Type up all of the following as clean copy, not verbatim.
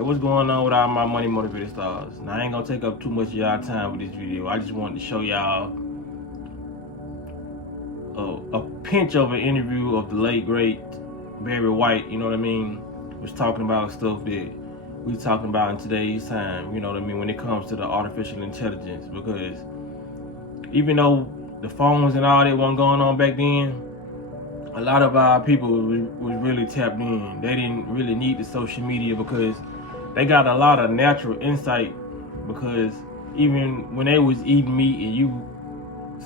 Okay, what's going on with all my money motivated stars? Now I ain't gonna take up too much of y'all time with this video. I just wanted to show y'all a pinch of an interview of the late great Barry White. You know what I mean? Was talking about stuff that we talking about in today's time. You know what I mean? When it comes to the artificial intelligence, because even though the phones and all that wasn't going on back then, a lot of our people was really tapped in. They didn't really need the social media because they got a lot of natural insight. Because even when they was eating meat and you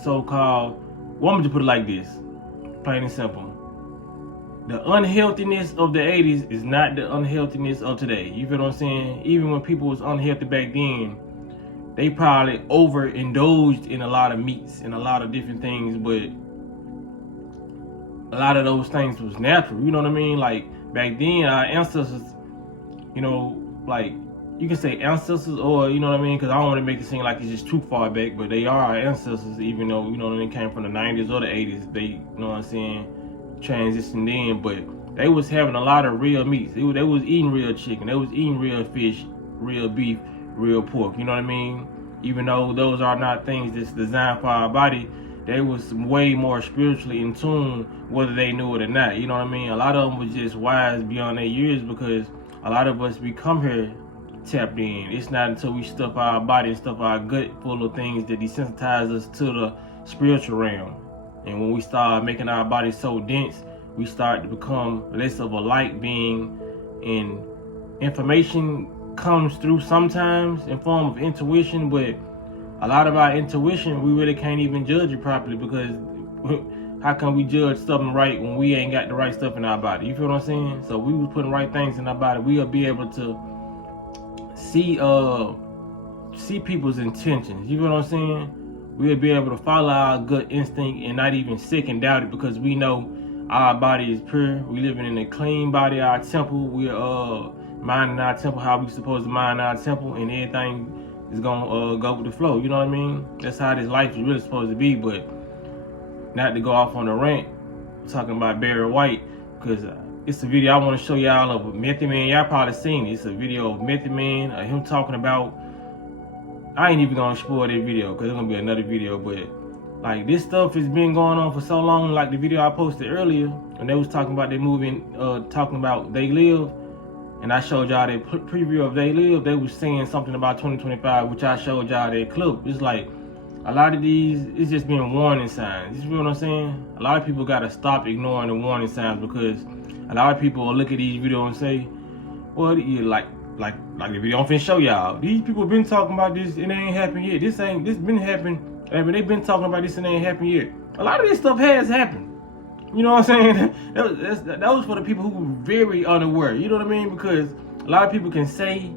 so-called, well, I'm gonna just put it like this, plain and simple. The unhealthiness of the 80s is not the unhealthiness of today. You feel what I'm saying? Even when people was unhealthy back then, they probably overindulged in a lot of meats and a lot of different things, but a lot of those things was natural. You know what I mean? Like back then, our ancestors, you know, like you can say ancestors, or you know what I mean? Because I don't want to make it seem like it's just too far back, but they are our ancestors, even though, you know, they came from the 90s or the 80s. They, you know what I'm saying, transitioned in, but they was having a lot of real meats. They was eating real chicken. They was eating real fish, real beef, real pork. You know what I mean? Even though those are not things that's designed for our body, they was way more spiritually in tune, whether they knew it or not. You know what I mean? A lot of them was just wise beyond their years, because a lot of us, we come here tapped in. It's not until we stuff our body and stuff our gut full of things that desensitize us to the spiritual realm. And when we start making our body so dense, we start to become less of a light being, and information comes through sometimes in form of intuition, but a lot of our intuition, we really can't even judge it properly, because how can we judge something right when we ain't got the right stuff in our body? You feel what I'm saying? So we was putting right things in our body, we'll be able to see people's intentions. You feel what I'm saying? We'll be able to follow our gut instinct and not even second doubt it, because we know our body is pure. We living in a clean body, our temple. We're minding our temple how we supposed to mind our temple, and everything is gonna go with the flow. You know what I mean? That's how this life is really supposed to be. But not to go off on a rant talking about Barry White, because it's a video I want to show y'all of Method Man. Y'all probably seen it. It's a video of Method Man, him talking about, I ain't even gonna spoil that video because it's gonna be another video, but like this stuff has been going on for so long. Like the video I posted earlier, and they was talking about their movie, talking about They Live, and I showed y'all that preview of They Live. They was saying something about 2025, which I showed y'all that clip. It's like a lot of these, it's just been warning signs. You feel what I'm saying? A lot of people gotta stop ignoring the warning signs, because a lot of people will look at these videos and say, well, like the video I'm finna show y'all. These people been talking about this and it ain't happened yet. This been happening. I mean, they've been talking about this and it ain't happened yet. A lot of this stuff has happened. You know what I'm saying? that was for the people who were very unaware. You know what I mean? Because a lot of people can say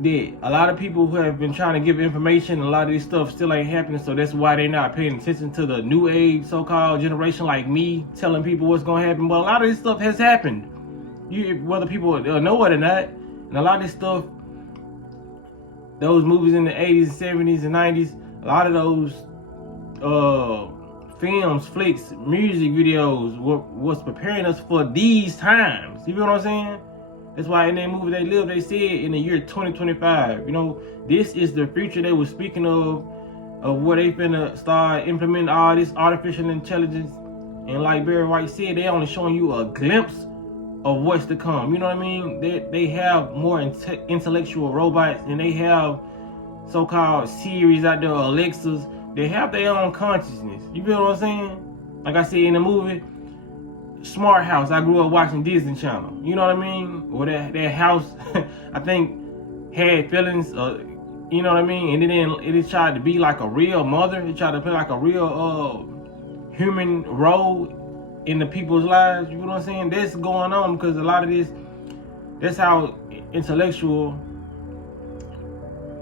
that a lot of people who have been trying to give information, a lot of this stuff still ain't happening. So that's why they're not paying attention to the new age so-called generation like me telling people what's going to happen. But a lot of this stuff has happened. Whether people know it or not. And a lot of this stuff, those movies in the 80s, 70s, and 90s, a lot of those films, flicks, music videos was preparing us for these times. You feel what I'm saying? That's why in that movie They Live, they said in the year 2025, you know, this is the future they were speaking of where they finna start implementing all this artificial intelligence. And like Barry White said, they only showing you a glimpse of what's to come. You know what I mean? They have more intellectual robots, and they have so-called Siris out there, Alexas. They have their own consciousness. You feel what I'm saying? Like I said in the movie Smart House, I grew up watching Disney Channel. You know what I mean? Or that house, I think, had feelings. You know what I mean? And it tried to be like a real mother. It tried to play like a real human role in the people's lives. You know what I'm saying? That's going on because a lot of this, that's how intellectual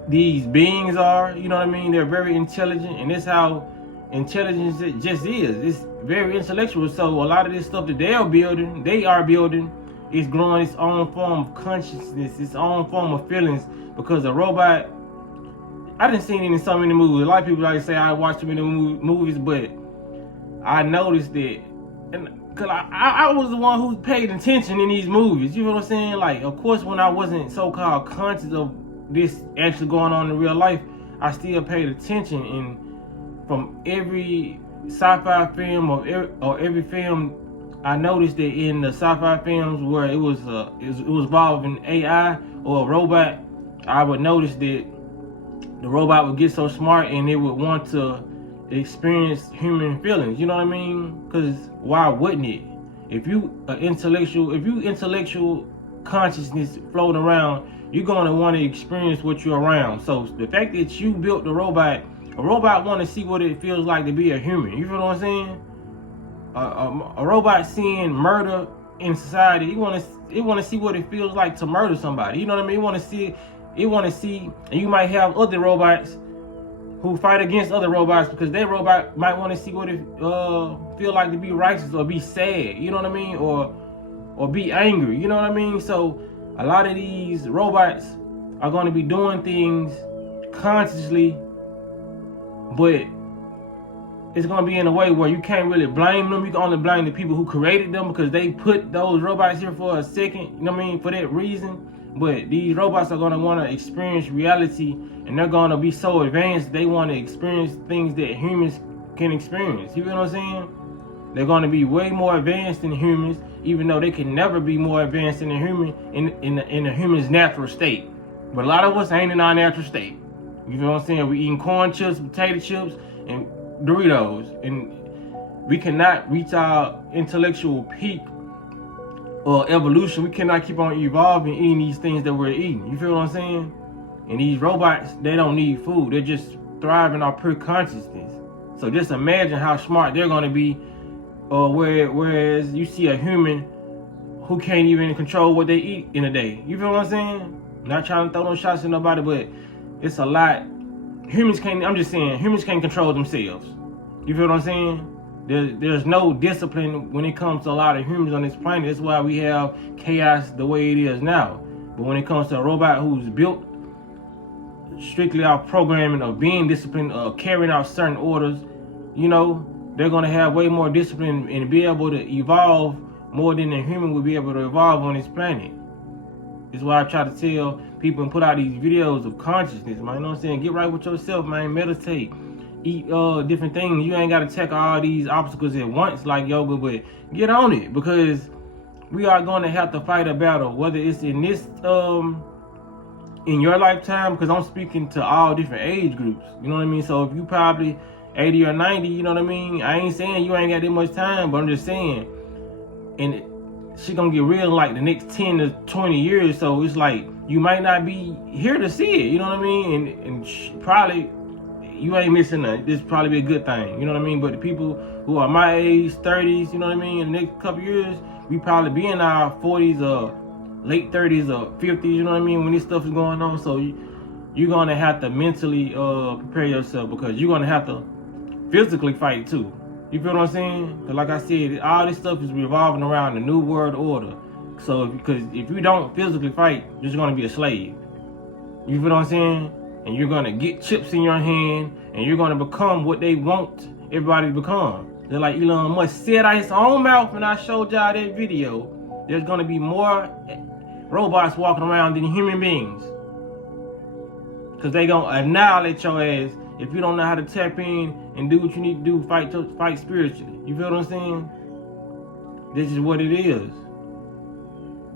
these beings are. You know what I mean? They're very intelligent, and that's how intelligence it just is. It's very intellectual. So a lot of this stuff that they are building is growing its own form of consciousness, its own form of feelings, because a robot, I didn't see it in so many movies. A lot of people like to say I watch too many movies, but I noticed that, and cause I was the one who paid attention in these movies. You know what I'm saying? Like, of course, when I wasn't so-called conscious of this actually going on in real life, I still paid attention. And from every sci-fi film or every film, I noticed that in the sci-fi films where it was involving AI or a robot, I would notice that the robot would get so smart and it would want to experience human feelings. You know what I mean? Because why wouldn't it? If you intellectual consciousness floating around, you're gonna want to experience what you're around. So the fact that you built the robot, a robot want to see what it feels like to be a human. You feel what I'm saying? A robot seeing murder in society, it want to see what it feels like to murder somebody. You know what I mean? It want to see, and you might have other robots who fight against other robots because their robot might want to see what it feel like to be righteous or be sad. You know what I mean? Or be angry. You know what I mean? So a lot of these robots are going to be doing things consciously, but it's going to be in a way where you can't really blame them. You can only blame the people who created them because they put those robots here for a second, you know what I mean, for that reason. But these robots are going to want to experience reality, and they're going to be so advanced, they want to experience things that humans can experience. You know what I'm saying? They're going to be way more advanced than humans, even though they can never be more advanced than a human in a human's natural state. But a lot of us ain't in our natural state. You know what I'm saying? We eating corn chips, potato chips, and Doritos, and we cannot reach our intellectual peak or evolution. We cannot keep on evolving eating these things that we're eating. You feel what I'm saying? And these robots, they don't need food. They're just thriving off pure consciousness. So just imagine how smart they're going to be. Whereas you see a human who can't even control what they eat in a day. You feel what I'm saying? Not trying to throw no shots at nobody, but it's a lot. Humans can't control themselves. You feel what I'm saying? There's no discipline when it comes to a lot of humans on this planet. That's why we have chaos the way it is now. But when it comes to a robot who's built strictly off programming of being disciplined, carrying out certain orders, you know, they're going to have way more discipline and be able to evolve more than a human would be able to evolve on this planet. That's why I try to tell people and put out these videos of consciousness, man. You know what I'm saying? Get right with yourself, man. Meditate. Eat different things. You ain't got to tackle all these obstacles at once like yoga, but get on it, because we are going to have to fight a battle, whether it's in this in your lifetime, because I'm speaking to all different age groups. You know what I mean? So if you probably 80 or 90, you know what I mean? I ain't saying you ain't got that much time, but I'm just saying, and shit gonna get real in like the next 10 to 20 years. So it's like you might not be here to see it. You know what I mean? And probably you ain't missing nothing. This probably be a good thing. You know what I mean? But the people who are my age, 30s, you know what I mean, in the next couple years, we probably be in our 40s or late 30s or 50s. You know what I mean? When this stuff is going on, so you're gonna have to mentally prepare yourself, because you're gonna have to physically fight too. You feel what I'm saying? Because like I said, all this stuff is revolving around the New World Order. So because if you don't physically fight, you're just gonna be a slave. You feel what I'm saying? And you're gonna get chips in your hand, and you're gonna become what they want everybody to become. They're like Elon Musk said out his own mouth when I showed y'all that video. There's gonna be more robots walking around than human beings, because they gonna annihilate your ass if you don't know how to tap in and do what you need to do. Fight spiritually. You feel what I'm saying? This is what it is.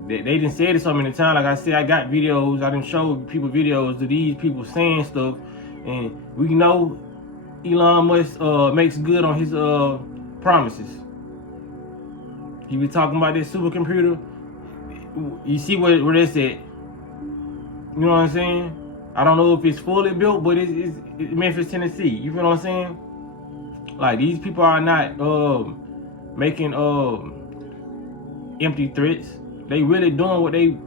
They didn't say it so many times. Like I said, I got videos. I didn't show people videos of these people saying stuff, and we know Elon Musk makes good on his promises. He was talking about this supercomputer. You see where that's at. You know what I'm saying? I don't know if it's fully built, but it's Memphis, Tennessee. You feel what I'm saying? Like, these people are not making empty threats. They really doing what they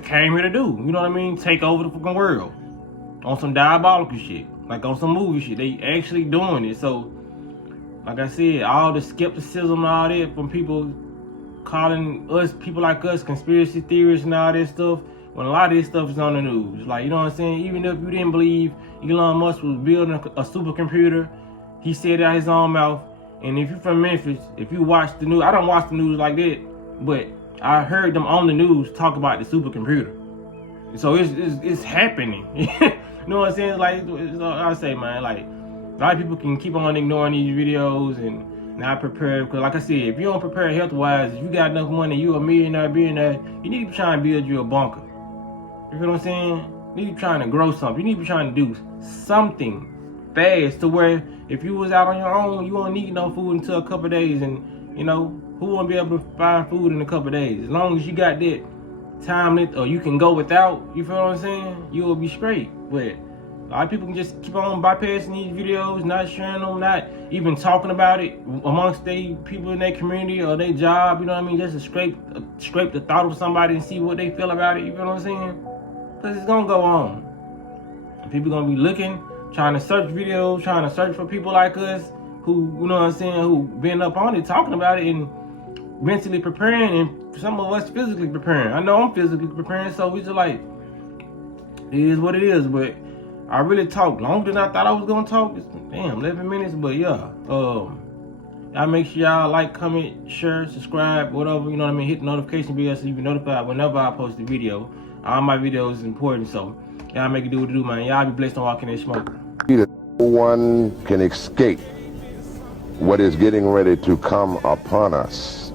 came here to do. You know what I mean? Take over the fucking world on some diabolical shit, like on some movie shit. They actually doing it. So, like I said, all the skepticism and all that from people calling us, people like us, conspiracy theorists and all that stuff, when a lot of this stuff is on the news. Like, you know what I'm saying? Even if you didn't believe Elon Musk was building a supercomputer, he said it out his own mouth, And if you're from Memphis, if you watch the news, I don't watch the news like that, but I heard them on the news talk about the supercomputer. So it's happening. You know what I'm saying? Like I say, man, like a lot of people can keep on ignoring these videos and not prepare. Because like I said, if you don't prepare health-wise, if you got enough money, you a millionaire, you need to be trying to build you a bunker. You feel what I'm saying? You need to be trying to grow something. You need to be trying to do something fast to where if you was out on your own, you won't need no food until a couple of days. And you know, who won't be able to find food in a couple of days? As long as you got that time limit, or you can go without, you feel what I'm saying? You will be straight. But a lot of people can just keep on bypassing these videos, not sharing them, not even talking about it amongst they people in their community or their job, you know what I mean? Just to scrape the thought of somebody and see what they feel about it, you feel what I'm saying? Because it's gonna go on. And people gonna be looking, trying to search videos, trying to search for people like us who, you know what I'm saying, who been up on it, talking about it, and mentally preparing, and some of us physically preparing. I know I'm physically preparing, so we just like, it is what it is. But I really talked longer than I thought I was gonna talk. It's, damn, 11 minutes, but yeah. Y'all make sure y'all like, comment, share, subscribe, whatever, you know what I mean. Hit the notification bell so you be notified whenever I post a video. All my videos is important, so y'all make it do what it do, man. Y'all be blessed on walking that smoke. No one can escape what is getting ready to come upon us.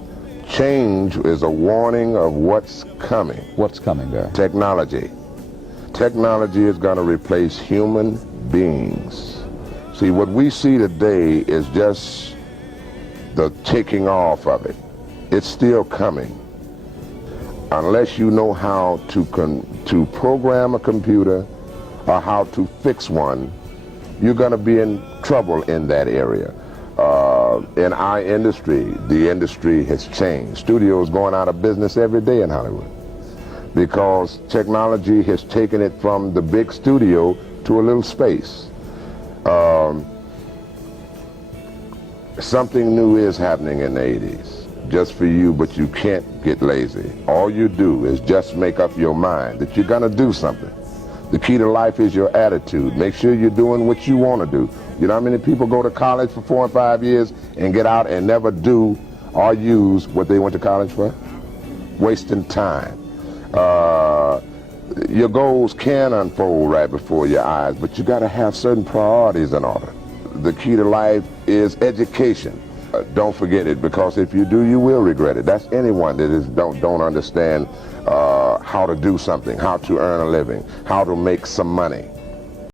Change is a warning of what's coming. What's coming there? Technology. Technology is going to replace human beings. See, what we see today is just the taking off of it. It's still coming. Unless you know how to program a computer or how to fix one, you're going to be in trouble in that area. In our industry, the industry has changed. Studios going out of business every day in Hollywood because technology has taken it from the big studio to a little space. Something new is happening in the 80s, just for you, but you can't get lazy. All you do is just make up your mind that you're gonna do something. The key to life is your attitude. Make sure you're doing what you want to do. You know how many people go to college for 4 and 5 years and get out and never do or use what they went to college for? Wasting time. Your goals can unfold right before your eyes, but you got to have certain priorities in order. The key to life is education. Don't forget it, because if you do, you will regret it. That's anyone that don't understand how to do something, how to earn a living, how to make some money.